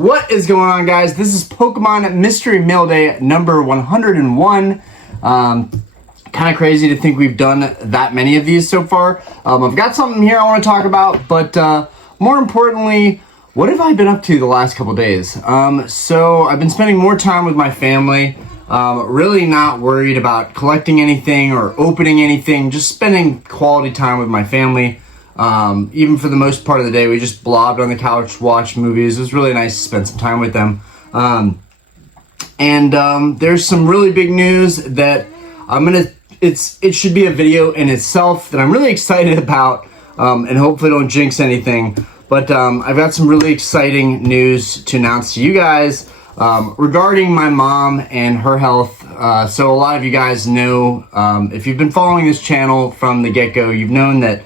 What is going on, guys? This is Pokemon Mystery Mail Day number 101. Kind of crazy to think we've done that many of these so far. I've got something here I want to talk about, but more importantly, what have I been up to the last couple days? So I've been spending more time with my family, really not worried about collecting anything or opening anything, just spending quality time with my family. Even for the most part of the day, we just blobbed on the couch, watched movies. It was really nice to spend some time with them. There's some really big news that it should be a video in itself that I'm really excited about, and hopefully don't jinx anything. But I've got some really exciting news to announce to you guys regarding my mom and her health. So a lot of you guys know, if you've been following this channel from the get-go, you've known that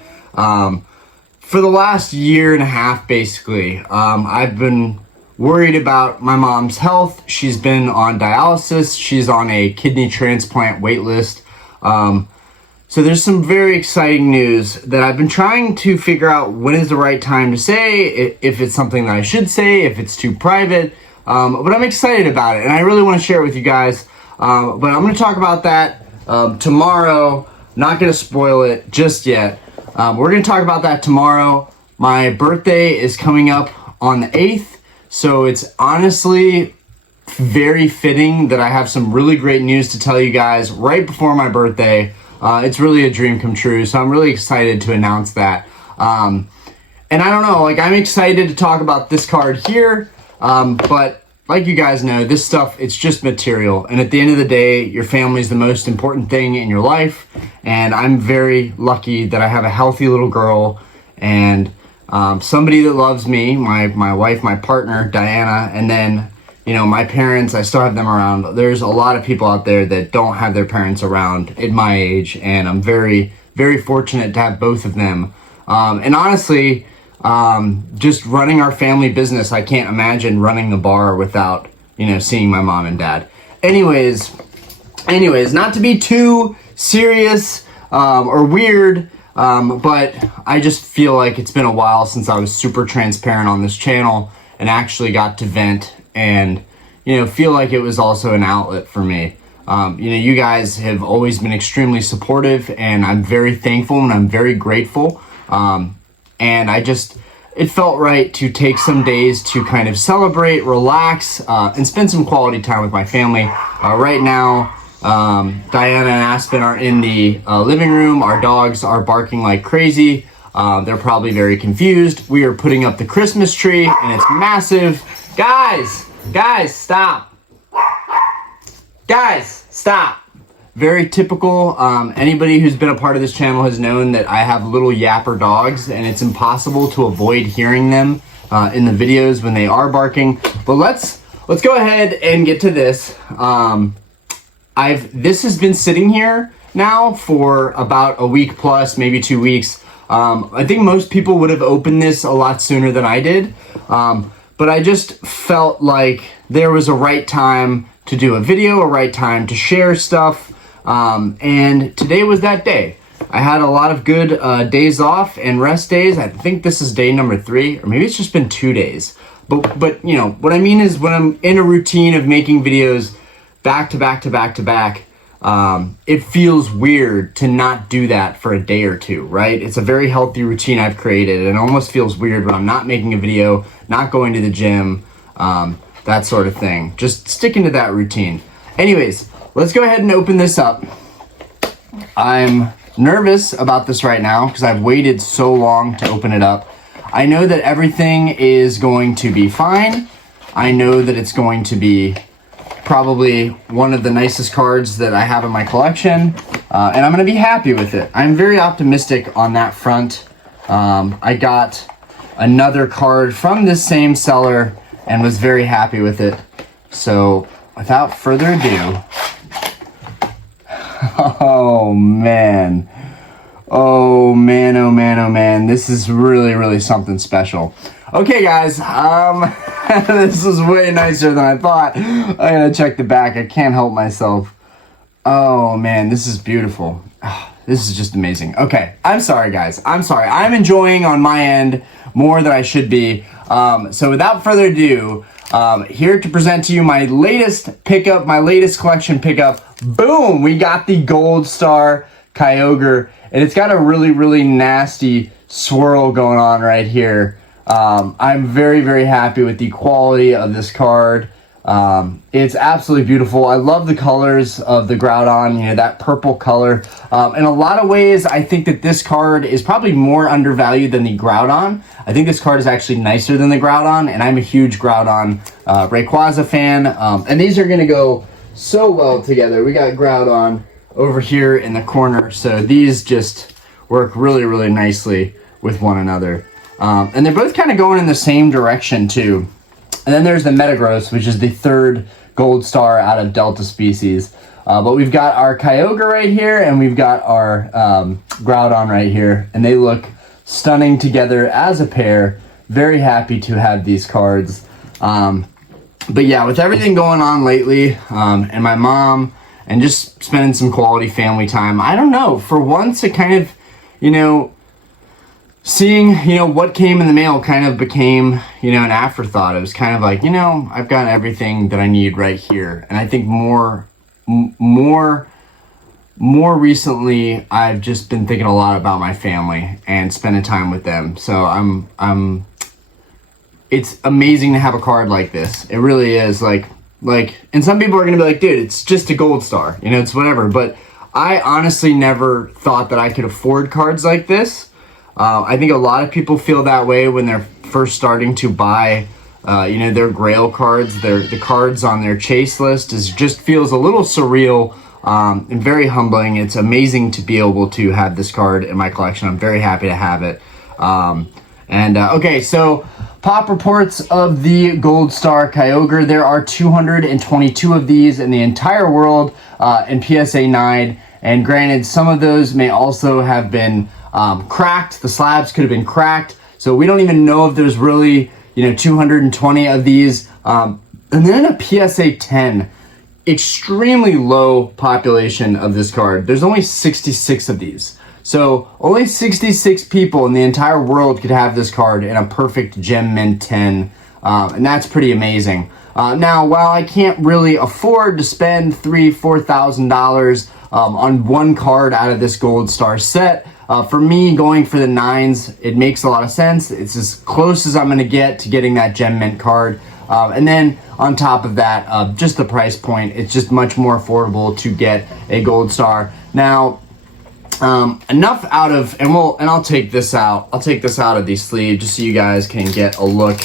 for the last year and a half, basically, I've been worried about my mom's health. She's been on dialysis. She's on a kidney transplant wait list. So there's some very exciting news that I've been trying to figure out when is the right time to say, if it's something that I should say, if it's too private. But I'm excited about it, and I really want to share it with you guys. But I'm going to talk about that tomorrow. Not going to spoil it just yet. We're going to talk about that tomorrow. My birthday is coming up on the 8th, so it's honestly very fitting that I have some really great news to tell you guys right before my birthday. It's really a dream come true, so I'm really excited to announce that. And I don't know, like, I'm excited to talk about this card here, but like you guys know, this stuff, it's just material. And at the end of the day, your family is the most important thing in your life. And I'm very lucky that I have a healthy little girl and somebody that loves me, my wife, my partner, Diana, and then, you know, my parents, I still have them around. There's a lot of people out there that don't have their parents around at my age, and I'm very, very fortunate to have both of them. And honestly, just running our family business, I can't imagine running the bar without, you know, seeing my mom and dad. Anyways, not to be too serious or weird, but I just feel like it's been a while since I was super transparent on this channel and actually got to vent and, you know, feel like it was also an outlet for me. You know, you guys have always been extremely supportive, and I'm very thankful and I'm very grateful. And it felt right to take some days to kind of celebrate, relax, and spend some quality time with my family. Right now, Diana and Aspen are in the living room. Our dogs are barking like crazy. They're probably very confused. We are putting up the Christmas tree, and it's massive. Guys, stop. Guys, stop. Very typical. Anybody who's been a part of this channel has known that I have little yapper dogs, and it's impossible to avoid hearing them in the videos when they are barking. But let's go ahead and get to this. This has been sitting here now for about a week plus, maybe 2 weeks. I think most people would have opened this a lot sooner than I did. But I just felt like there was a right time to do a video, a right time to share stuff. And today was that day. I had a lot of good days off and rest days. I think this is day number 3, or maybe it's just been 2 days. But you know, what I mean is when I'm in a routine of making videos back to back to back to back, it feels weird to not do that for a day or two, right? It's a very healthy routine I've created, and it almost feels weird when I'm not making a video, not going to the gym, that sort of thing. Just sticking to that routine. Anyways, let's go ahead and open this up. I'm nervous about this right now because I've waited so long to open it up. I know that everything is going to be fine. I know that it's going to be probably one of the nicest cards that I have in my collection, and I'm going to be happy with it. I'm very optimistic on that front. I got another card from this same seller and was very happy with it. So without further ado, oh man, oh man, this is really something special. Okay guys, this is way nicer than I thought. I gotta check the back, I can't help myself. Oh man, this is beautiful. This is just amazing. Okay, I'm sorry guys, I'm sorry. I'm enjoying on my end more than I should be. So without further ado, here to present to you my latest pickup, my latest collection pickup. Boom! We got the Gold Star Kyogre, and it's got a really, really nasty swirl going on right here. I'm very, very happy with the quality of this card. It's absolutely beautiful. I love the colors of the Groudon, you know, that purple color. In a lot of ways, I think that this card is probably more undervalued than the Groudon. I think this card is actually nicer than the Groudon, and I'm a huge Groudon Rayquaza fan. And these are going to go so well together. We got Groudon over here in the corner, so these just work really, really nicely with one another. And they're both kind of going in the same direction, too. And then there's the Metagross, which is the third Gold Star out of Delta species. But we've got our Kyogre right here, and we've got our Groudon right here. And they look stunning together as a pair. Very happy to have these cards. But yeah, with everything going on lately, and my mom, and just spending some quality family time, I don't know, for once it kind of, you know, seeing, you know, what came in the mail kind of became, you know, an afterthought. It was kind of like, you know, I've got everything that I need right here. And I think more recently, I've just been thinking a lot about my family and spending time with them. So it's amazing to have a card like this. It really is. Like, and some people are gonna be like, dude, it's just a Gold Star, you know, it's whatever. But I honestly never thought that I could afford cards like this. I think a lot of people feel that way when they're first starting to buy, you know, their Grail cards. The cards on their chase list just feels a little surreal and very humbling. It's amazing to be able to have this card in my collection. I'm very happy to have it. Okay, so pop reports of the Gold Star Kyogre. There are 222 of these in the entire world in PSA 9. And granted, some of those may also have been cracked. The slabs could have been cracked, so we don't even know if there's really, you know, 220 of these. And then a PSA 10, extremely low population of this card. There's only 66 of these, so only 66 people in the entire world could have this card in a perfect gem mint 10, and that's pretty amazing. Now, while I can't really afford to spend $3,000-$4,000 on one card out of this Gold Star set, for me, going for the 9s, it makes a lot of sense. It's as close as I'm going to get to getting that Gem Mint card. And then on top of that, just the price point, it's just much more affordable to get a Gold Star. Now, enough out of, and I'll take this out. I'll take this out of the sleeve just so you guys can get a look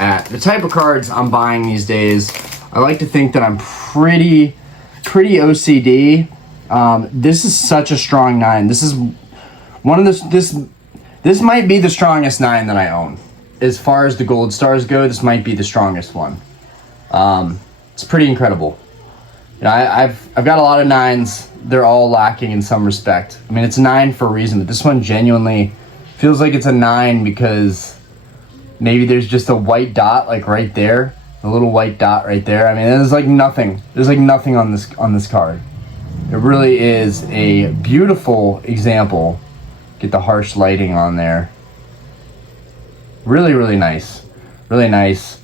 at the type of cards I'm buying these days. I like to think that I'm pretty OCD. This is such a strong 9. This is one of this might be the strongest 9 that I own. As far as the Gold Stars go, this might be the strongest one. It's pretty incredible. You know, I've got a lot of 9s. They're all lacking in some respect. I mean, it's a 9 for a reason, but this one genuinely feels like it's a 9 because maybe there's just a white dot like right there, a little white dot right there. I mean, there's like nothing. There's like nothing on this card. It really is a beautiful example. Get the harsh lighting on there. Really, really nice. Really nice.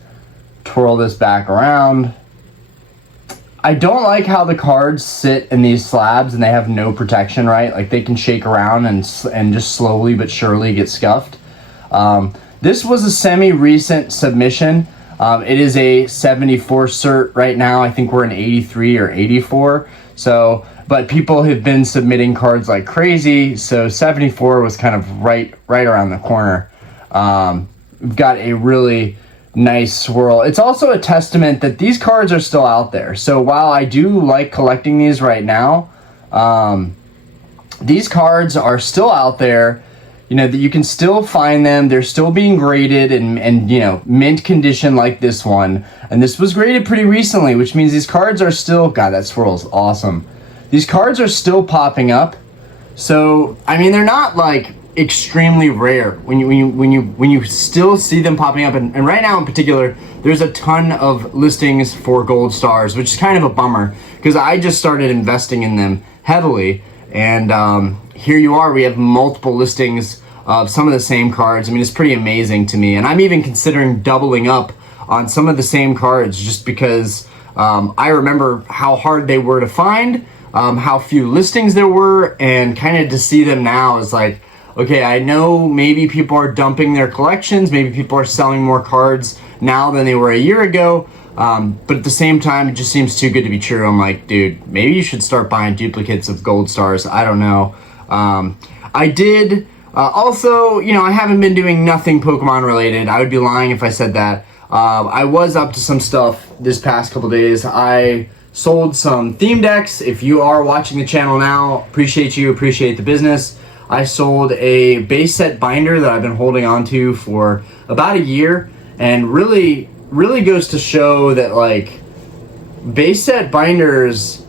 Twirl this back around. I don't like how the cards sit in these slabs and they have no protection, right? Like they can shake around and just slowly but surely get scuffed. This was a semi-recent submission. It is a 74 cert right now. I think we're in 83 or 84. So, but people have been submitting cards like crazy. So 74 was kind of right around the corner. We've got a really nice swirl. It's also a testament that these cards are still out there. So while I do like collecting these right now, these cards are still out there. You know, that you can still find them. They're still being graded and you know, mint condition like this one. And this was graded pretty recently, which means these cards are still, God, that swirl's awesome. These cards are still popping up. So, I mean, they're not like extremely rare when you still see them popping up. And right now in particular, there's a ton of listings for Gold Stars, which is kind of a bummer because I just started investing in them heavily. And here you are, we have multiple listings of some of the same cards. I mean, it's pretty amazing to me. And I'm even considering doubling up on some of the same cards just because I remember how hard they were to find, how few listings there were, and kind of to see them now is like, okay, I know maybe people are dumping their collections, maybe people are selling more cards now than they were a year ago, but at the same time, it just seems too good to be true. I'm like, dude, maybe you should start buying duplicates of gold stars. I don't know. I did also, you know, I haven't been doing nothing Pokemon related. I would be lying if I said that. I was up to some stuff this past couple days. I sold some theme decks. If you are watching the channel now, appreciate you, appreciate the business. I sold a base set binder that I've been holding on to for about a year, and really goes to show that like base set binders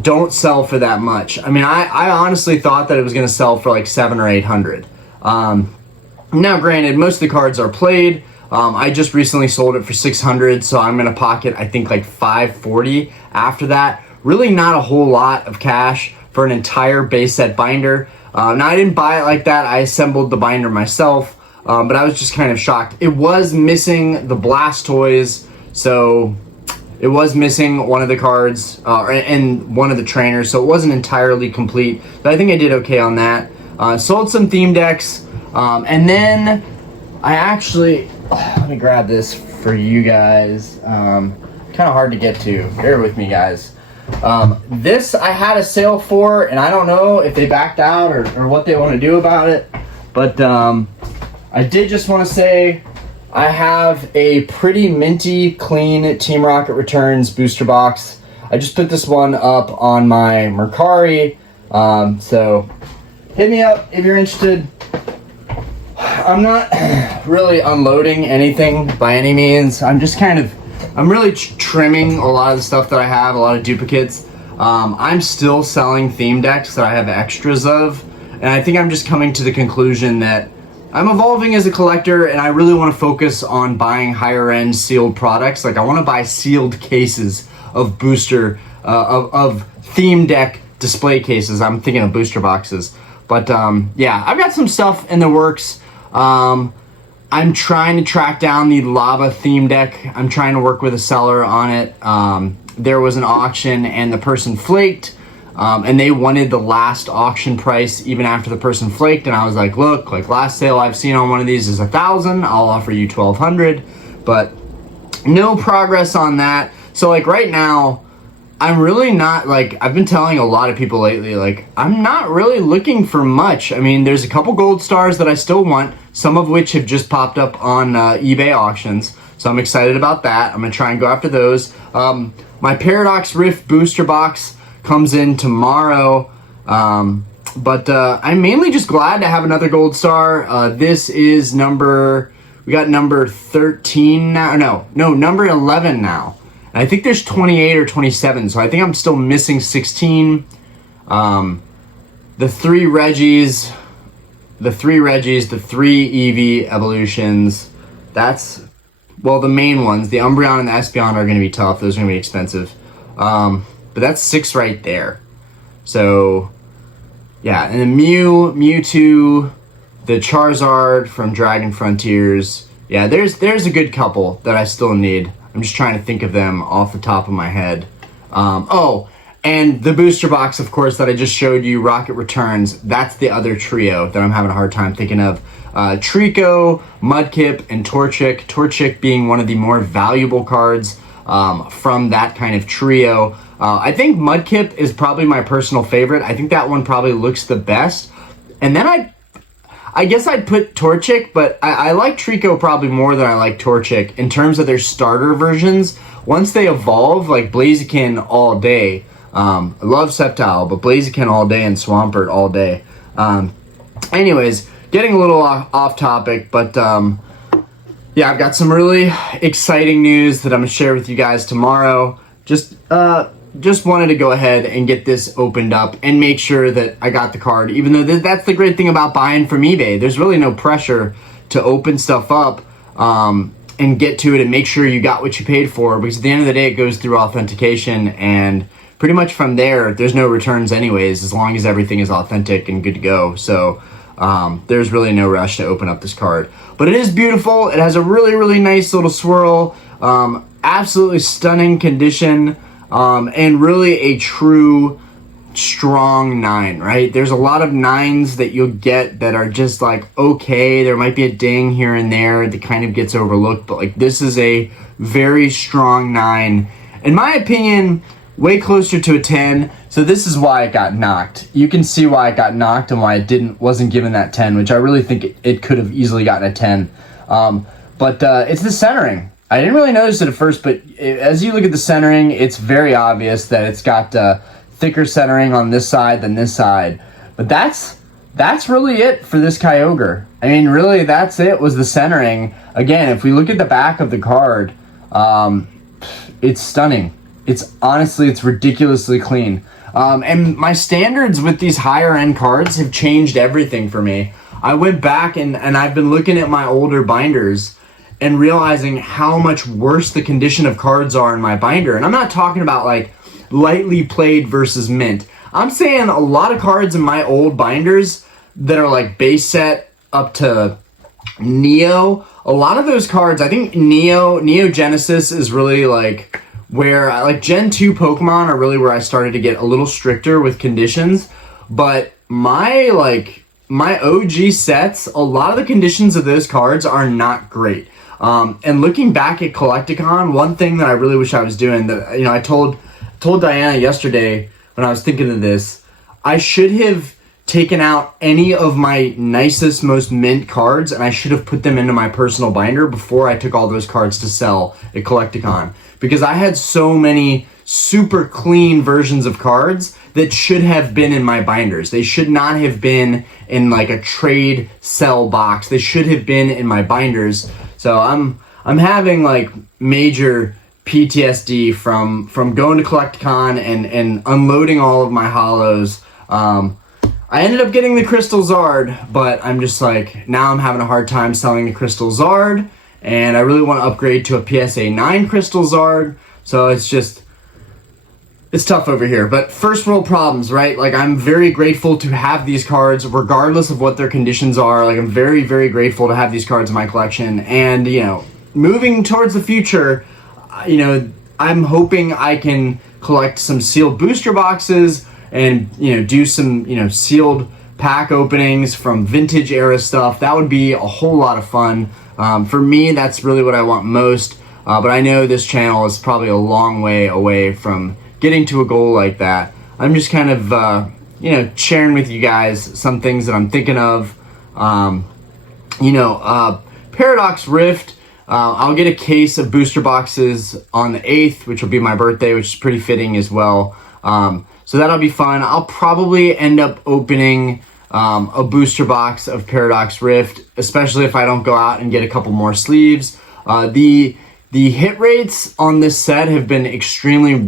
don't sell for that much. I mean, I honestly thought that it was going to sell for like 700 or 800. Now granted, most of the cards are played. I just recently sold it for 600, so I'm going to pocket I think like 540 after that. Really not a whole lot of cash for an entire base set binder. Now I didn't buy it like that. I assembled the binder myself, but I was just kind of shocked. It was missing the Blastoise, so it was missing one of the cards and one of the trainers, so it wasn't entirely complete. But I think I did okay on that. Sold some theme decks, and then I actually, let me grab this for you guys. Kind of hard to get to. Bear with me, guys. This I had a sale for, and I don't know if they backed out or what they want to do about it, but I did just want to say I have a pretty minty clean Team Rocket Returns booster box. I just put this one up on my Mercari, so hit me up if you're interested. I'm not really unloading anything by any means. I'm just I'm really trimming a lot of the stuff that I have, a lot of duplicates. I'm still selling theme decks that I have extras of, and I think I'm just coming to the conclusion that I'm evolving as a collector, and I really want to focus on buying higher end sealed products. Like I want to buy sealed cases of booster, of theme deck display cases. I'm thinking of booster boxes. But yeah, I've got some stuff in the works. I'm trying to track down the lava theme deck. I'm trying to work with a seller on it. There was an auction and the person flaked, and they wanted the last auction price even after the person flaked. And I was like, look, like last sale I've seen on one of these is 1,000. I'll offer you 1,200, but no progress on that. So like right now, I'm really not, like, I've been telling a lot of people lately, like, I'm not really looking for much. I mean, there's a couple gold stars that I still want, some of which have just popped up on eBay auctions, so I'm excited about that. I'm going to try and go after those. My Paradox Rift booster box comes in tomorrow, but I'm mainly just glad to have another gold star. This is we got number 13 now, no, number 11 now. I think there's 28 or 27, so I think I'm still missing 16. The three Reggies, the three Eevee evolutions. That's, well, the main ones. The Umbreon and the Espeon are going to be tough. Those are going to be expensive. But that's 6 right there. So, yeah. And then Mewtwo, the Charizard from Dragon Frontiers. Yeah, there's a good couple that I still need. I'm just trying to think of them off the top of my head. Oh, and the booster box, of course, that I just showed you, Rocket Returns. That's the other trio that I'm having a hard time thinking of. Trico, Mudkip, and Torchic. Torchic being one of the more valuable cards from that kind of trio. I think Mudkip is probably my personal favorite. I think that one probably looks the best. And then I guess I'd put Torchic, but I like Trico probably more than I like Torchic in terms of their starter versions. Once they evolve, like Blaziken all day. I love Sceptile, but Blaziken all day and Swampert all day. Anyways, getting a little off topic, but yeah, I've got some really exciting news that I'm going to share with you guys tomorrow. Just wanted to go ahead and get this opened up and make sure that I got the card, even though that's the great thing about buying from eBay. There's really no pressure to open stuff up and get to it and make sure you got what you paid for, because at the end of the day, it goes through authentication, and pretty much from there, there's no returns anyways, as long as everything is authentic and good to go. So there's really no rush to open up this card. But it is beautiful. It has a really, really nice little swirl. Absolutely stunning condition. And really a true strong 9, right? There's a lot of 9s that you'll get that are just like, okay, there might be a ding here and there that kind of gets overlooked, but like this is a very strong 9. In my opinion, way closer to a 10. So this is why it got knocked. You can see why it got knocked and why it wasn't given that 10, which I really think it could have easily gotten a 10. But it's the centering. I didn't really notice it at first, but as you look at the centering, it's very obvious that it's got thicker centering on this side than this side. But that's really it for this Kyogre. I mean, really, that's it, was the centering. Again, if we look at the back of the card, it's stunning. It's ridiculously clean. And my standards with these higher end cards have changed everything for me. I went back and I've been looking at my older binders and realizing how much worse the condition of cards are in my binder. And I'm not talking about like lightly played versus mint. I'm saying a lot of cards in my old binders that are like base set up to Neo. A lot of those cards, I think Neo Genesis is really like where like Gen 2 Pokemon are really where I started to get a little stricter with conditions. But my OG sets, a lot of the conditions of those cards are not great. And looking back at Collecticon, one thing that I really wish I was doing that, I told Diana yesterday when I was thinking of this, I should have taken out any of my nicest, most mint cards, and I should have put them into my personal binder before I took all those cards to sell at Collecticon. Because I had so many super clean versions of cards that should have been in my binders. They should not have been in like a trade sell box. They should have been in my binders. So I'm having like major PTSD from going to Collecticon and unloading all of my hollows. I ended up getting the Crystal Zard, but I'm just like, now I'm having a hard time selling the Crystal Zard, and I really want to upgrade to a PSA 9 Crystal Zard, so it's tough over here. But first world problems, right? Like, I'm very grateful to have these cards, regardless of what their conditions are. Like, I'm very, very grateful to have these cards in my collection, and, moving towards the future, I'm hoping I can collect some sealed booster boxes and, do some, sealed pack openings from vintage era stuff. That would be a whole lot of fun. For me, that's really what I want most. But I know this channel is probably a long way away from getting to a goal like that. I'm just kind of, sharing with you guys some things that I'm thinking of. Paradox Rift, I'll get a case of booster boxes on the 8th, which will be my birthday, which is pretty fitting as well. So that'll be fun. I'll probably end up opening a booster box of Paradox Rift, especially if I don't go out and get a couple more sleeves. The hit rates on this set have been extremely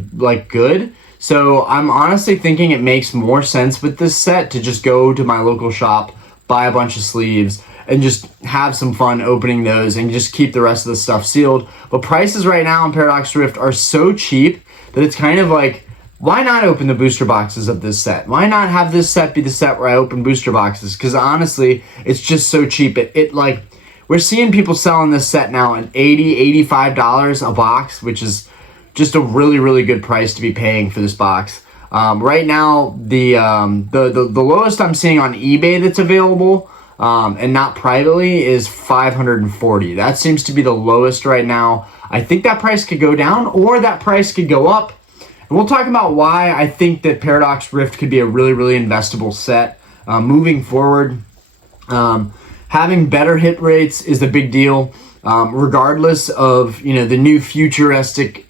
good. So I'm honestly thinking it makes more sense with this set to just go to my local shop, buy a bunch of sleeves, and just have some fun opening those and just keep the rest of the stuff sealed. But prices right now on Paradox Rift are so cheap that it's kind of like, why not open the booster boxes of this set? Why not have this set be the set where I open booster boxes? Because honestly, it's just so cheap. We're seeing people selling this set now at $80, $85 a box, which is just a really, really good price to be paying for this box. Right now, the lowest I'm seeing on eBay that's available, and not privately, is $540. That seems to be the lowest right now. I think that price could go down, or that price could go up. And we'll talk about why I think that Paradox Rift could be a really, really investable set moving forward. Having better hit rates is a big deal, regardless of the new futuristic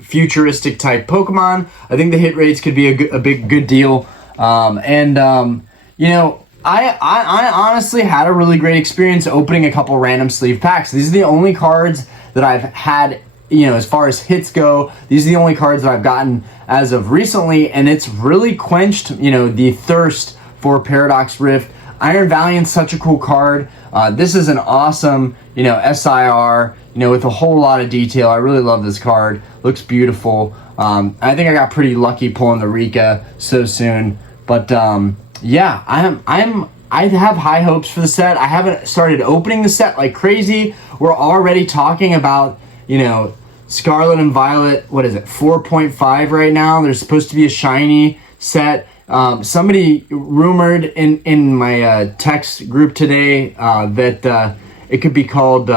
type Pokemon. I think the hit rates could be a big good deal. I honestly had a really great experience opening a couple random sleeve packs. These are the only cards that I've had, as far as hits go. These are the only cards that I've gotten as of recently, and it's really quenched, the thirst for Paradox Rift. Iron Valiant's such a cool card. This is an awesome, SIR, with a whole lot of detail. I really love this card. Looks beautiful. I think I got pretty lucky pulling the Rika so soon. But yeah, I'm I have high hopes for the set. I haven't started opening the set like crazy. We're already talking about, you know, Scarlet and Violet, what is it, 4.5 right now. There's supposed to be a shiny set. Somebody rumored in my text group today that it could be called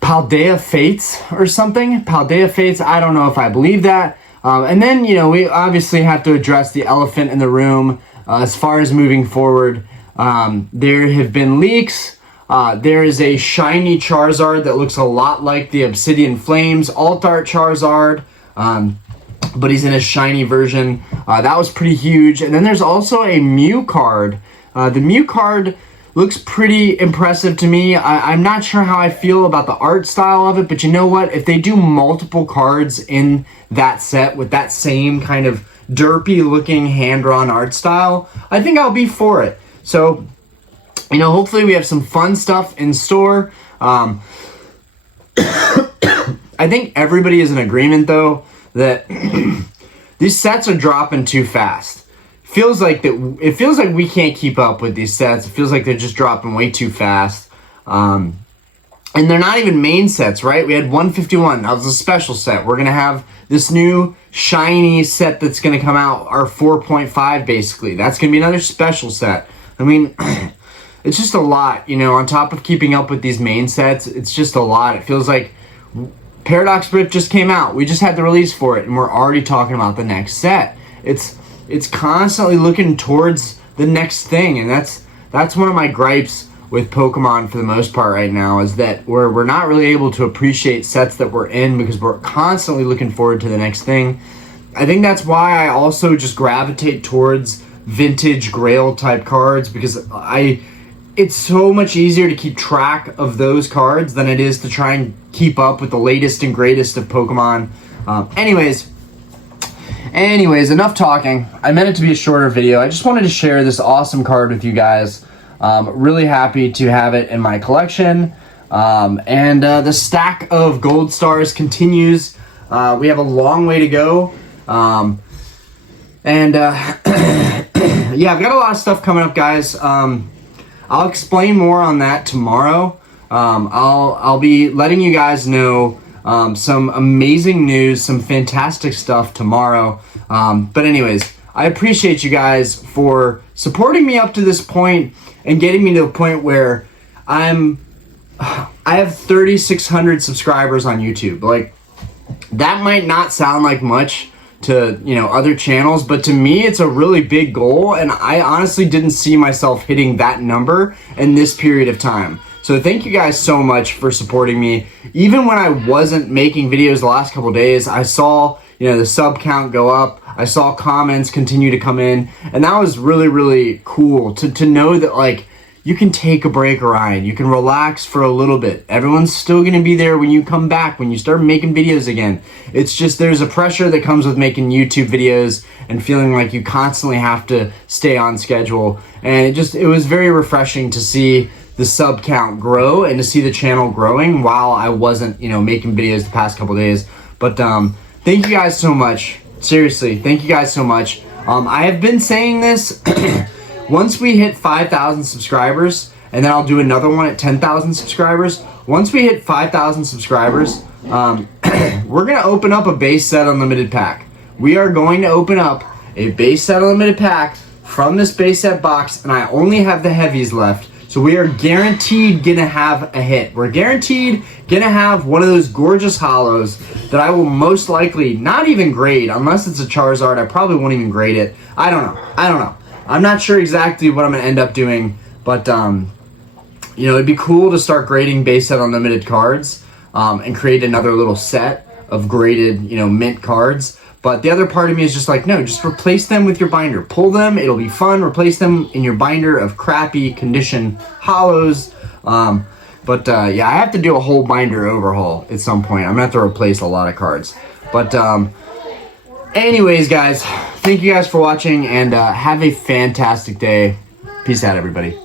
Paldea Fates or something. Paldea Fates, I don't know if I believe that. And then, you know, we obviously have to address the elephant in the room as far as moving forward. There have been leaks. There is a shiny Charizard that looks a lot like the Obsidian Flames Alt Art Charizard, but he's in a shiny version. That was pretty huge. And then there's also a Mew card. The Mew card looks pretty impressive to me. I'm not sure how I feel about the art style of it, but you know what? If they do multiple cards in that set with that same kind of derpy looking hand-drawn art style, I think I'll be for it. So, you know, hopefully we have some fun stuff in store. I think everybody is in agreement, though, that these sets are dropping too fast. It feels like we can't keep up with these sets. It feels like they're just dropping way too fast. And they're not even main sets, right? We had 151. That was a special set. We're going to have this new shiny set that's going to come out, our 4.5 basically. That's going to be another special set. I mean, it's just a lot, you know, on top of keeping up with these main sets. It's just a lot. It feels like Paradox Rift just came out. We just had the release for it, and we're already talking about the next set. It's constantly looking towards the next thing, and that's one of my gripes with Pokemon for the most part right now, is that we're not really able to appreciate sets that we're in because we're constantly looking forward to the next thing. I think that's why I also just gravitate towards vintage Grail type cards, because it's so much easier to keep track of those cards than it is to try and keep up with the latest and greatest of Pokemon. Anyways, enough talking. I meant it to be a shorter video. I just wanted to share this awesome card with you guys. Really happy to have it in my collection. And the stack of gold stars continues. We have a long way to go. Yeah, I've got a lot of stuff coming up, guys. I'll explain more on that tomorrow. I'll be letting you guys know some amazing news, some fantastic stuff tomorrow. But anyways, I appreciate you guys for supporting me up to this point and getting me to a point where I have 3,600 subscribers on YouTube. Like, that might not sound like much to, you know, other channels, but to me it's a really big goal, and I honestly didn't see myself hitting that number in this period of time. So thank you guys so much for supporting me. Even when I wasn't making videos the last couple days, I saw, you know, the sub count go up. I saw comments continue to come in, and that was really, really cool to know that, like, you can take a break, Ryan. You can relax for a little bit. Everyone's still going to be there when you come back, when you start making videos again. It's just there's a pressure that comes with making YouTube videos and feeling like you constantly have to stay on schedule. And it was very refreshing to see the sub count grow and to see the channel growing while I wasn't, you know, making videos the past couple days. But thank you guys so much. Seriously, thank you guys so much. I have been saying this. Once we hit 5,000 subscribers, and then I'll do another one at 10,000 subscribers. Once we hit 5,000 subscribers, we're going to open up a base set unlimited pack. We are going to open up a base set unlimited pack from this base set box, and I only have the heavies left. So we are guaranteed going to have a hit. We're guaranteed going to have one of those gorgeous holos that I will most likely not even grade. Unless it's a Charizard, I probably won't even grade it. I don't know. I'm not sure exactly what I'm going to end up doing, but, you know, it'd be cool to start grading base set unlimited cards and create another little set of graded, you know, mint cards. But the other part of me is just like, no, just replace them with your binder. Pull them, it'll be fun. Replace them in your binder of crappy condition holos. Yeah, I have to do a whole binder overhaul at some point. I'm going to have to replace a lot of cards. But anyways, guys, thank you guys for watching, and have a fantastic day. Peace out, everybody.